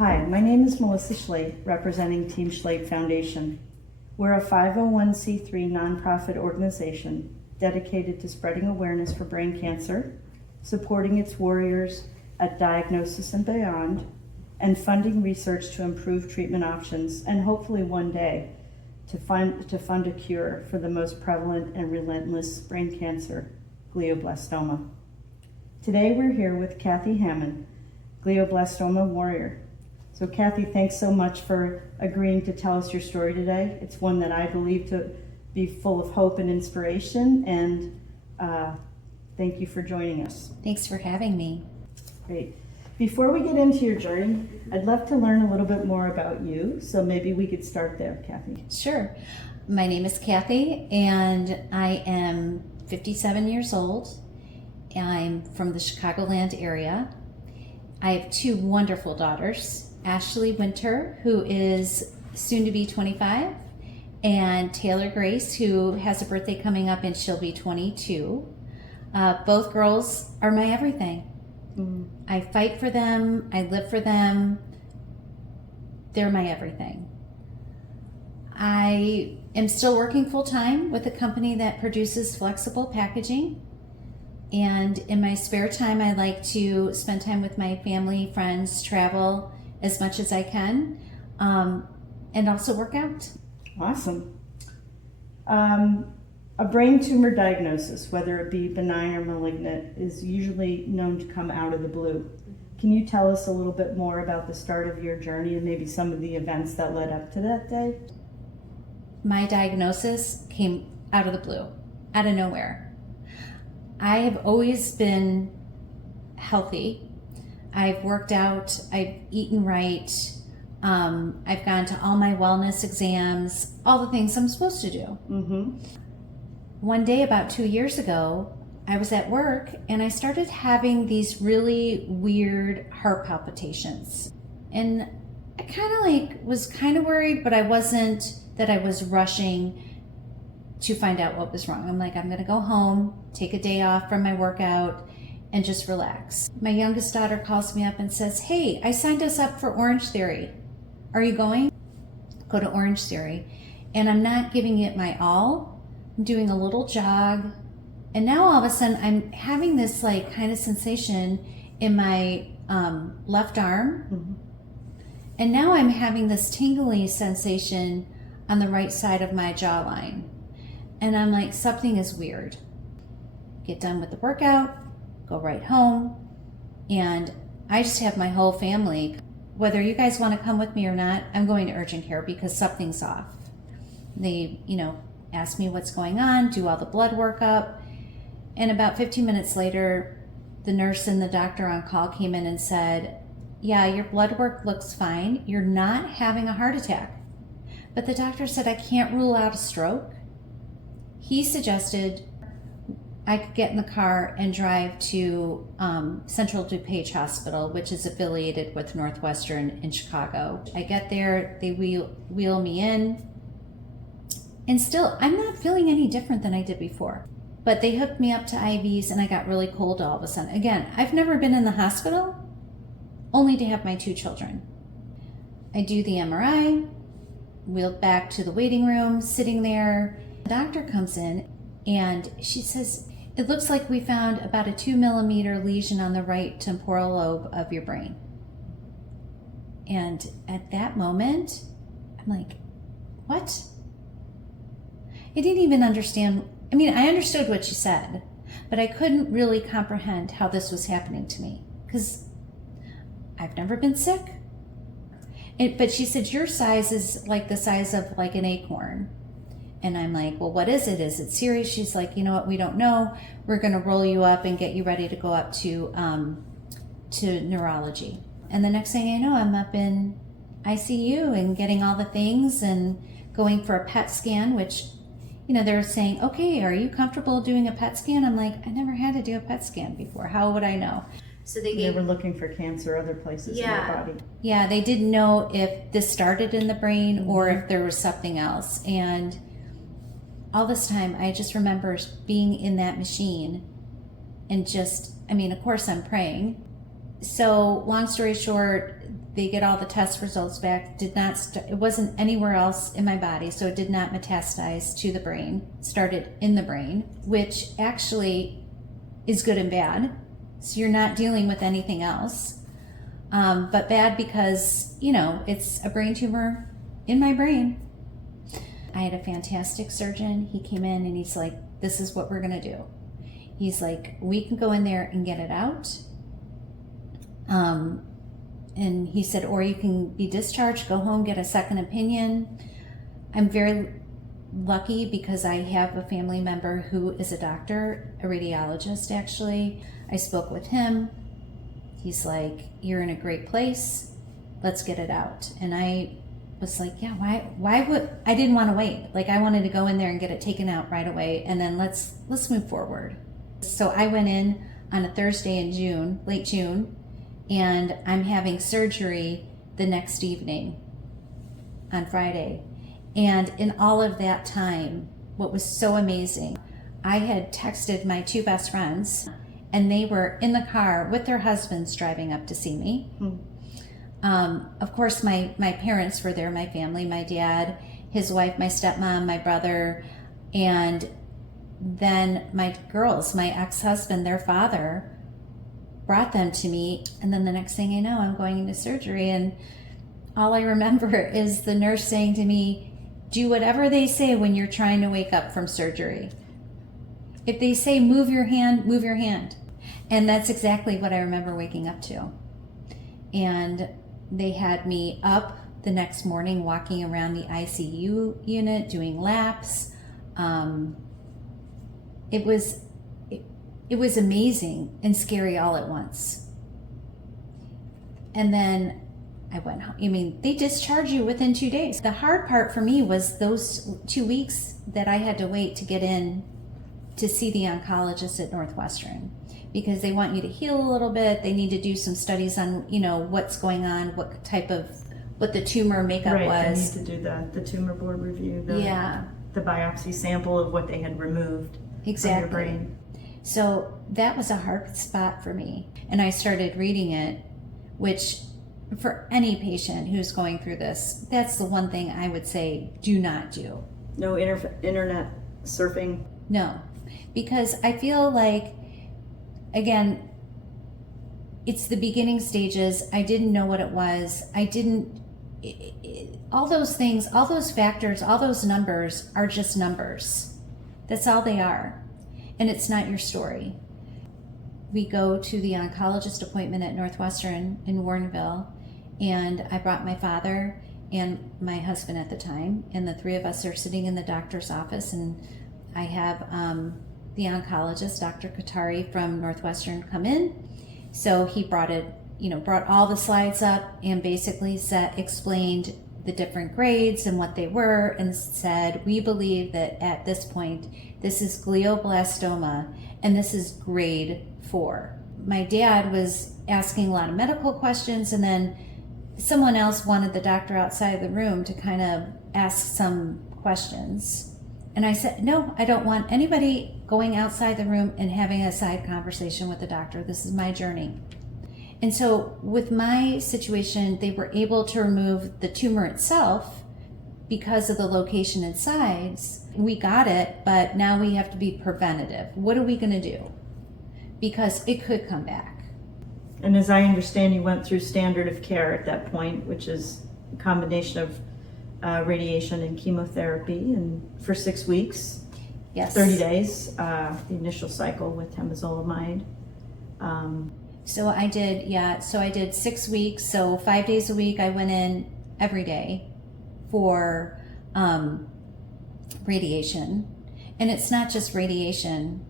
Hi, my name is Melissa Schlate, representing Team Schlate Foundation. We're a 501c3 nonprofit organization dedicated to spreading awareness for brain cancer, supporting its warriors at diagnosis and beyond, and funding research to improve treatment options and hopefully one day to fund a cure for the most prevalent and relentless brain cancer, glioblastoma. Today we're here with Kathy Hammond, glioblastoma warrior. So Kathy, thanks so much for agreeing to tell us your story today. It's one that I believe to be full of hope and inspiration, and thank you for joining us. Thanks for having me. Great. Before we get into your journey, I'd love to learn a little bit more about you, so maybe we could start there, Kathy. Sure. My name is Kathy, and I am 57 years old. I'm from the Chicagoland area. I have two wonderful daughters, Ashley Winter, who is soon to be 25, and Taylor Grace, who has a birthday coming up and she'll be 22. Both girls are my everything. I fight for them, I live for them. They're my everything. I am still working full-time with a company that produces flexible packaging. And in my spare time, I like to spend time with my family, friends, travel as much as I can, and also work out. Awesome. A brain tumor diagnosis, whether it be benign or malignant, is usually known to come out of the blue. Can you tell us a little bit more about the start of your journey and maybe some of the events that led up to that day? My diagnosis came out of the blue, out of nowhere. I have always been healthy. I've worked out, I've eaten right, I've gone to all my wellness exams, all the things I'm supposed to do. One day about 2 years ago, I was at work and I started having these really weird heart palpitations. And I was kind of worried, but I wasn't that I was rushing to find out what was wrong. I'm like, I'm going to go home, take a day off from my workout, and just relax. My youngest daughter calls me up and says, hey, I signed us up for Orange Theory. Are you going? Go to Orange Theory. And I'm not giving it my all. I'm doing a little jog. And now all of a sudden I'm having this like kind of sensation in my left arm. And now I'm having this tingly sensation on the right side of my jawline. And I'm like, something is weird. Get done with the workout, go right home, and I just have my whole family. Whether you guys want to come with me or not, I'm going to urgent care because something's off. They, ask me what's going on, do all the blood workup, and about 15 minutes later, the nurse and the doctor on call came in and said, yeah, your blood work looks fine. You're not having a heart attack. But the doctor said, I can't rule out a stroke. He suggested I could get in the car and drive to Central DuPage Hospital, which is affiliated with Northwestern in Chicago. I get there, they wheel me in, and still, I'm not feeling any different than I did before. But they hooked me up to IVs and I got really cold all of a sudden. Again, I've never been in the hospital, only to have my two children. I do the MRI, wheeled back to the waiting room, sitting there. The doctor comes in and she says, it looks like we found about a 2-millimeter lesion on the right temporal lobe of your brain. And at that moment, I'm like, what? I didn't even understand. I understood what she said, but I couldn't really comprehend how this was happening to me because I've never been sick. But she said, your size is like the size of like an acorn. And I'm like, well, what is it? Is it serious? She's like, you know what? We don't know. We're going to roll you up and get you ready to go up to neurology. And the next thing I know, I'm up in ICU and getting all the things and going for a PET scan, which, they're saying, okay, are you comfortable doing a PET scan? I'm like, I never had to do a PET scan before. How would I know? So they were looking for cancer other places in your body. Yeah, they didn't know if this started in the brain or if there was something else. And all this time, I just remember being in that machine and just, of course I'm praying. So long story short, They get all the test results back. Did not it wasn't anywhere else in my body, so it did not metastasize to the brain. Started in the brain, which actually is good and bad. So you're not dealing with anything else. But bad because, it's a brain tumor in my brain. I had a fantastic surgeon. He came in and he's like, this is what we're going to do. He's like, we can go in there and get it out. And he said, or you can be discharged, go home, get a second opinion. I'm very lucky because I have a family member who is a doctor, a radiologist actually. I spoke with him. He's like, you're in a great place. Let's get it out. And I was like, yeah, why would, I didn't want to wait. Like I wanted to go in there and get it taken out right away. And then let's move forward. So I went in on a Thursday in June, late June, and I'm having surgery the next evening on Friday. And in all of that time, what was so amazing, I had texted my two best friends and they were in the car with their husbands driving up to see me. Of course, my parents were there, my family, my dad, his wife, my stepmom, my brother, and then my girls, my ex-husband, their father, brought them to me. And then the next thing I know, I'm going into surgery. And all I remember is the nurse saying to me, do whatever they say when you're trying to wake up from surgery. If they say, move your hand, move your hand. And that's exactly what I remember waking up to. And they had me up the next morning, walking around the ICU unit, doing laps. It was amazing and scary all at once. And then I went home. They discharge you within 2 days. The hard part for me was those 2 weeks that I had to wait to get in to see the oncologist at Northwestern, because they want you to heal a little bit. They need to do some studies on, what's going on, what the tumor makeup was. Right, they need to do the tumor board review, the biopsy sample of what they had removed from your brain. So that was a hard spot for me. And I started reading it, which for any patient who's going through this, that's the one thing I would say, do not do. No internet surfing? No, because I feel like, again, it's the beginning stages. I didn't know what it was. All those things, all those factors, all those numbers are just numbers. That's all they are. And it's not your story. We go to the oncologist appointment at Northwestern in Warrenville, and I brought my father and my husband at the time, and the three of us are sitting in the doctor's office, and I have the oncologist, Dr. Katari from Northwestern, come in. So he brought all the slides up and basically explained the different grades and what they were, and said, we believe that at this point, this is glioblastoma, and this is grade 4. My dad was asking a lot of medical questions, and then someone else wanted the doctor outside of the room to kind of ask some questions. And I said, no, I don't want anybody going outside the room and having a side conversation with the doctor. This is my journey. And so with my situation, they were able to remove the tumor itself because of the location and size. We got it, but now we have to be preventative. What are we going to do? Because it could come back. And as I understand, you went through standard of care at that point, which is a combination of radiation and chemotherapy, and for 6 weeks, Yes. 30 days, the initial cycle with temozolomide. So I did 6 weeks. So 5 days a week, I went in every day for radiation. And it's not just radiation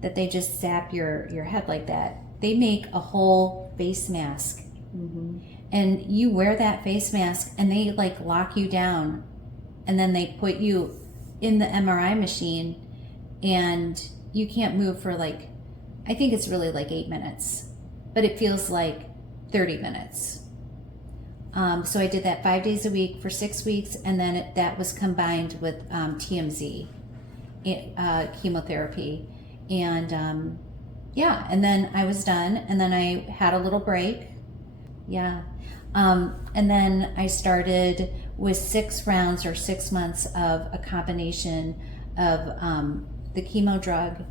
that they just zap your head like that. They make a whole face mask. Mm-hmm. And you wear that face mask and they lock you down, and then they put you in the MRI machine and you can't move for I think it's really 8 minutes, but it feels like 30 minutes. So I did that 5 days a week for 6 weeks, and then that was combined with TMZ, chemotherapy. And and then I was done, and then I had a little break. Yeah. And then I started with 6 rounds or 6 months of a combination of the chemo drug,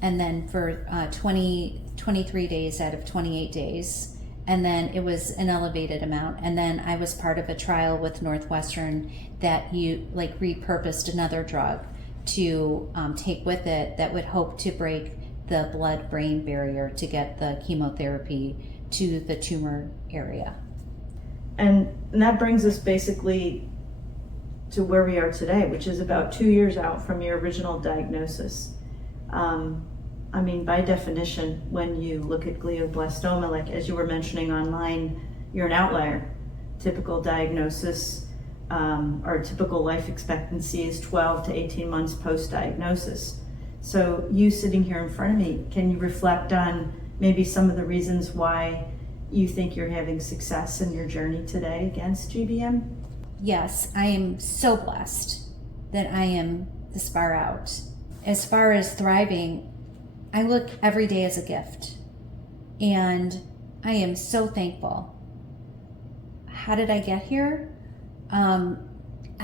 and then for 23 days out of 28 days. And then it was an elevated amount. And then I was part of a trial with Northwestern that you like repurposed another drug to take with it that would hope to break the blood-brain barrier to get the chemotherapy to the tumor area. And that brings us basically to where we are today, which is about 2 years out from your original diagnosis. I mean, by definition, when you look at glioblastoma, like as you were mentioning online, you're an outlier. Typical diagnosis or typical life expectancy is 12 to 18 months post-diagnosis. So you sitting here in front of me, can you reflect on maybe some of the reasons why you think you're having success in your journey today against GBM? Yes, I am so blessed that I am this far out. As far as thriving, I look every day as a gift, and I am so thankful. How did I get here? I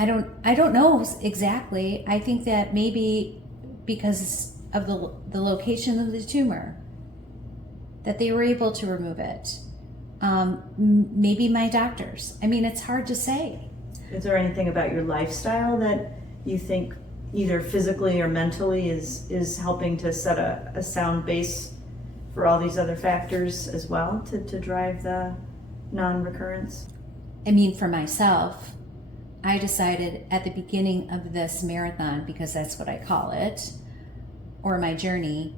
don't know exactly. I think that maybe because of the location of the tumor, that they were able to remove it. Maybe my doctors. I mean, it's hard to say. Is there anything about your lifestyle that you think either physically or mentally is helping to set a sound base for all these other factors as well to drive the non-recurrence? I mean, for myself, I decided at the beginning of this marathon, because that's what I call it, or my journey,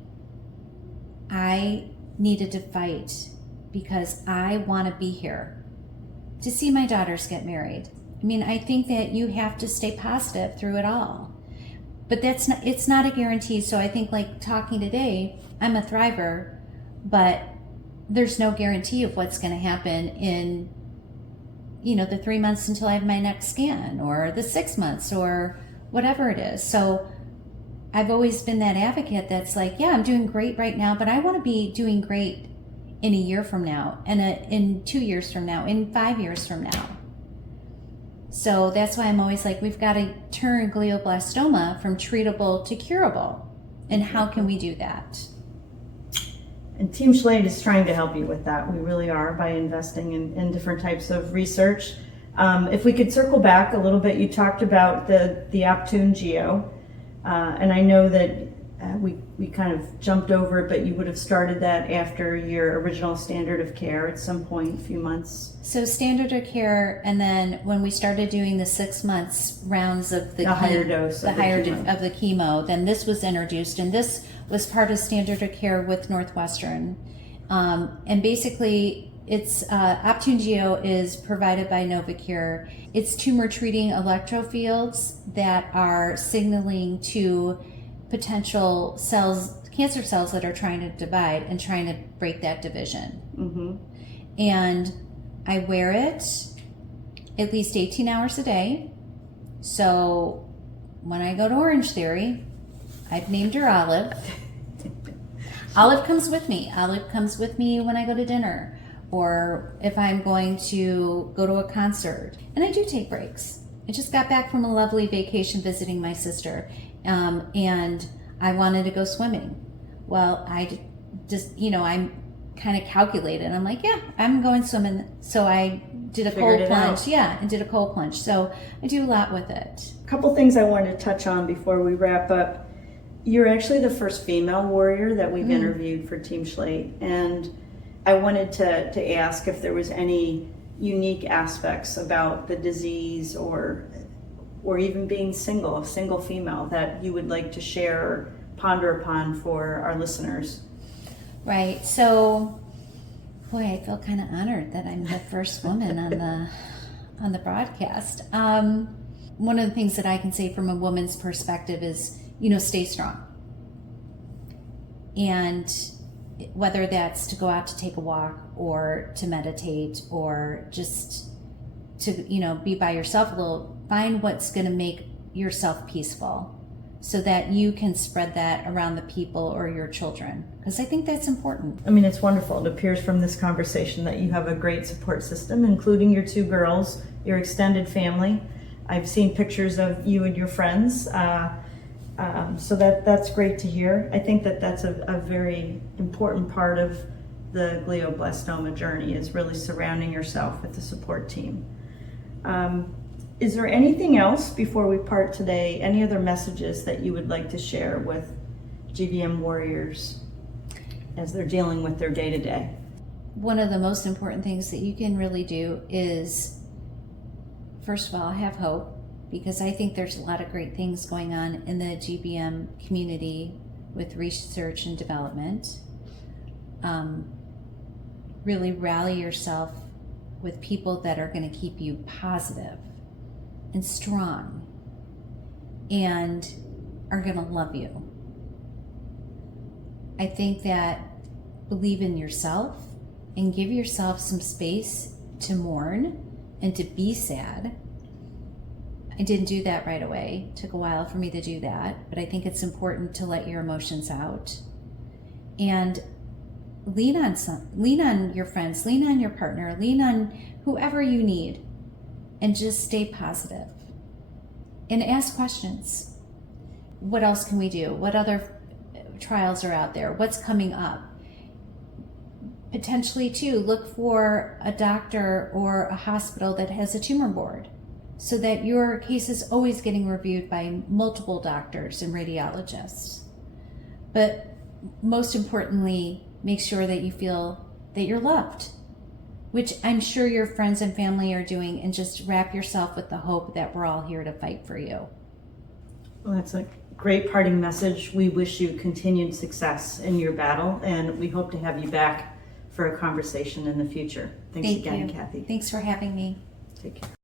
I needed to fight because I want to be here to see my daughters get married. I mean, I think that you have to stay positive through it all. But it's not a guarantee. So I think, like talking today, I'm a thriver, but there's no guarantee of what's going to happen in, the 3 months until I have my next scan, or the 6 months, or whatever it is. So I've always been that advocate that's like, yeah, I'm doing great right now, but I want to be doing great in a year from now, and in 2 years from now, in 5 years from now. So that's why I'm always like, we've got to turn glioblastoma from treatable to curable. And how can we do that? And Team Schlade is trying to help you with that. We really are, by investing in different types of research. If we could circle back a little bit, you talked about the Optune Geo. And I know that we kind of jumped over it, but you would have started that after your original standard of care at some point, a few months. So standard of care, and then when we started doing the 6 months rounds of the higher dose of the chemo, then this was introduced, and this was part of standard of care with Northwestern. And basically, it's Optune Geo is provided by Novacure. It's tumor treating electrofields that are signaling to potential cells, cancer cells that are trying to divide and trying to break that division. Mm-hmm. And I wear it at least 18 hours a day. So when I go to Orange Theory, I've named her Olive. Olive comes with me. Olive comes with me when I go to dinner, or if I'm going to go to a concert. And I do take breaks. I just got back from a lovely vacation visiting my sister, and I wanted to go swimming. Well, I just, I'm kind of calculated. I'm like, yeah, I'm going swimming. So I did a cold plunge. Yeah, and did a cold plunge. So I do a lot with it. A couple things I wanted to touch on before we wrap up. You're actually the first female warrior that we've interviewed for Team Schlade. And I wanted to ask if there was any unique aspects about the disease or even being a single female that you would like to share or ponder upon for our listeners. Right. So, boy, I feel kind of honored that I'm the first woman on the broadcast. One of the things that I can say from a woman's perspective is, stay strong. And whether that's to go out to take a walk or to meditate or just to, be by yourself a little, find what's going to make yourself peaceful. so that you can spread that around the people or your children, because I think that's important. I mean, it's wonderful. It appears from this conversation that you have a great support system, including your 2 girls, your extended family. I've seen pictures of you and your friends, so that's great to hear. I think that's a very important part of the glioblastoma journey, is really surrounding yourself with the support team. Is there anything else before we part today? Any other messages that you would like to share with GBM warriors as they're dealing with their day-to-day? One of the most important things that you can really do is, first of all, have hope, because I think there's a lot of great things going on in the GBM community with research and development. Really rally yourself with people that are going to keep you positive and strong and are going to love you. I think that believe in yourself and give yourself some space to mourn and to be sad. I didn't do that right away. It took a while for me to do that, but I think it's important to let your emotions out and lean on your friends, lean on your partner, lean on whoever you need, and just stay positive and ask questions. What else can we do? What other trials are out there? What's coming up? Potentially too, look for a doctor or a hospital that has a tumor board, so that your case is always getting reviewed by multiple doctors and radiologists. But most importantly, make sure that you feel that you're loved, which I'm sure your friends and family are doing, and just wrap yourself with the hope that we're all here to fight for you. Well, that's a great parting message. We wish you continued success in your battle, and we hope to have you back for a conversation in the future. Thanks again, Kathy. Thanks for having me. Take care.